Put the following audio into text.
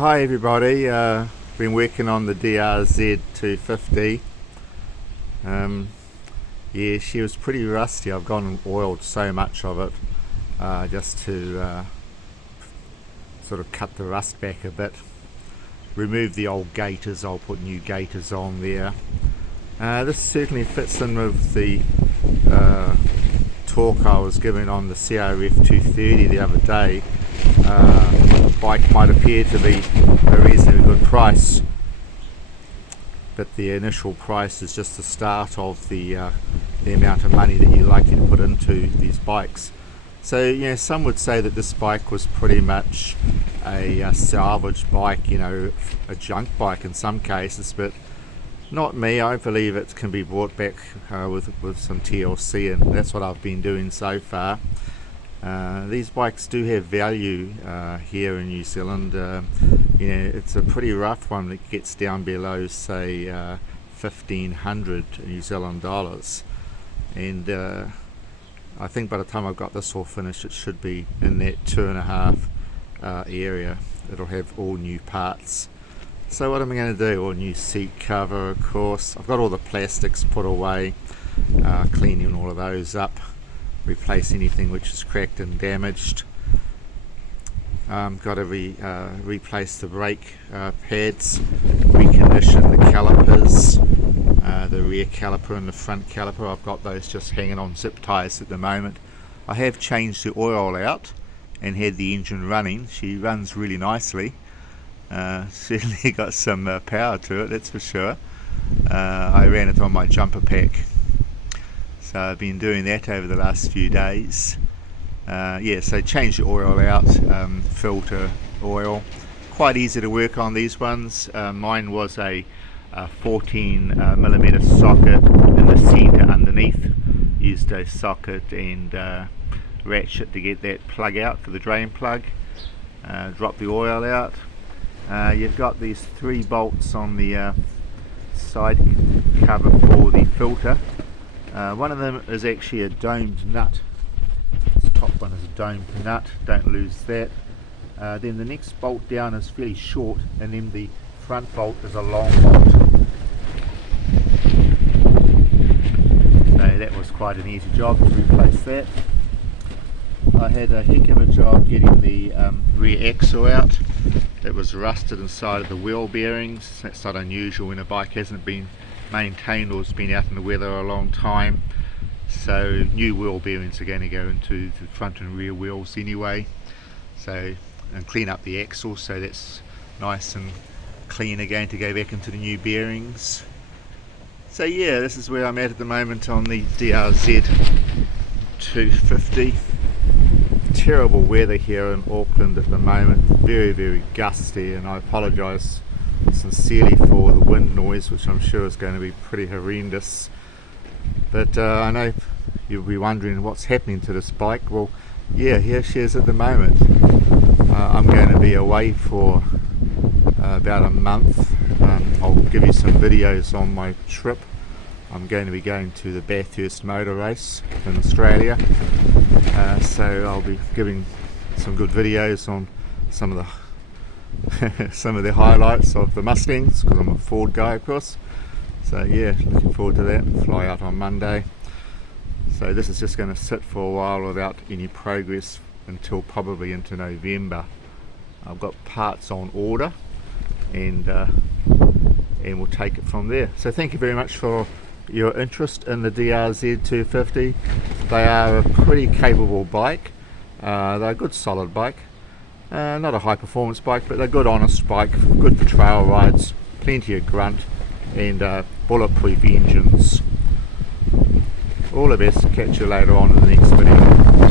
Hi everybody, been working on the Drz250. Yeah, she was pretty rusty. I've gone and oiled so much of it just to sort of cut the rust back a bit. Remove the old gaiters, I'll put new gaiters on there. This certainly fits in with the talk I was giving on the CRF230 the other day. The bike might appear to be a reasonably good price, but the initial price is just the start of the amount of money that you're likely to put into these bikes. So, you know, some would say that this bike was pretty much a salvage bike, you know, a junk bike in some cases, but not me. I believe it can be brought back with some TLC, and that's what I've been doing so far. These bikes do have value here in New Zealand. You know, it's a pretty rough one that gets down below, say, 1,500 New Zealand dollars, and I think by the time I've got this all finished, it should be in that 2.5 area. It'll have all new parts. So what am I going to do? All new seat cover, of course. I've got all the plastics put away, cleaning all of those up, replace anything which is cracked and damaged. Got to replace the brake pads, recondition the calipers, the rear caliper and the front caliper. I've got those just hanging on zip ties at the moment. I have changed the oil out and had the engine running. She runs really nicely. Certainly got some power to it, that's for sure. I ran it on my jumper pack. So I've been doing that over the last few days. Yeah, so change the oil out, filter oil. Quite easy to work on these ones. Mine was a 14mm socket in the centre underneath. Used a socket and ratchet to get that plug out for the drain plug. Drop the oil out. You've got these 3 bolts on the side cover for the filter. One of them is actually a domed nut. This top one is a domed nut, don't lose that. Then the next bolt down is fairly short, and then the front bolt is a long bolt. So that was quite an easy job to replace that. I had a heck of a job getting the rear axle out. It was rusted inside of the wheel bearings. That's not unusual when a bike hasn't been maintained or has been out in the weather a long time. So new wheel bearings are going to go into the front and rear wheels anyway. So, and clean up the axle so that's nice and clean again to go back into the new bearings. So yeah, this is where I'm at the moment on the Drz250. Terrible weather here in Auckland at the moment, very gusty, and I apologise sincerely for the wind noise, which I'm sure is going to be pretty horrendous. But I know you'll be wondering what's happening to this bike. Well, yeah, here she is at the moment. I'm going to be away for about a month. I'll give you some videos on my trip. I'm going to be going to the Bathurst motor race in Australia, so I'll be giving some good videos on some of the some of the highlights of the Mustangs, because I'm a Ford guy, of course. So yeah, looking forward to that. Fly out on Monday. So this is just going to sit for a while without any progress until probably into November. I've got parts on order, and we'll take it from there. So thank you very much for your interest in the Drz250. They are a pretty capable bike. They're a good solid bike. Not a high performance bike, but they're a good honest bike, good for trail rides, plenty of grunt, and bulletproof engines. All the best, catch you later on in the next video.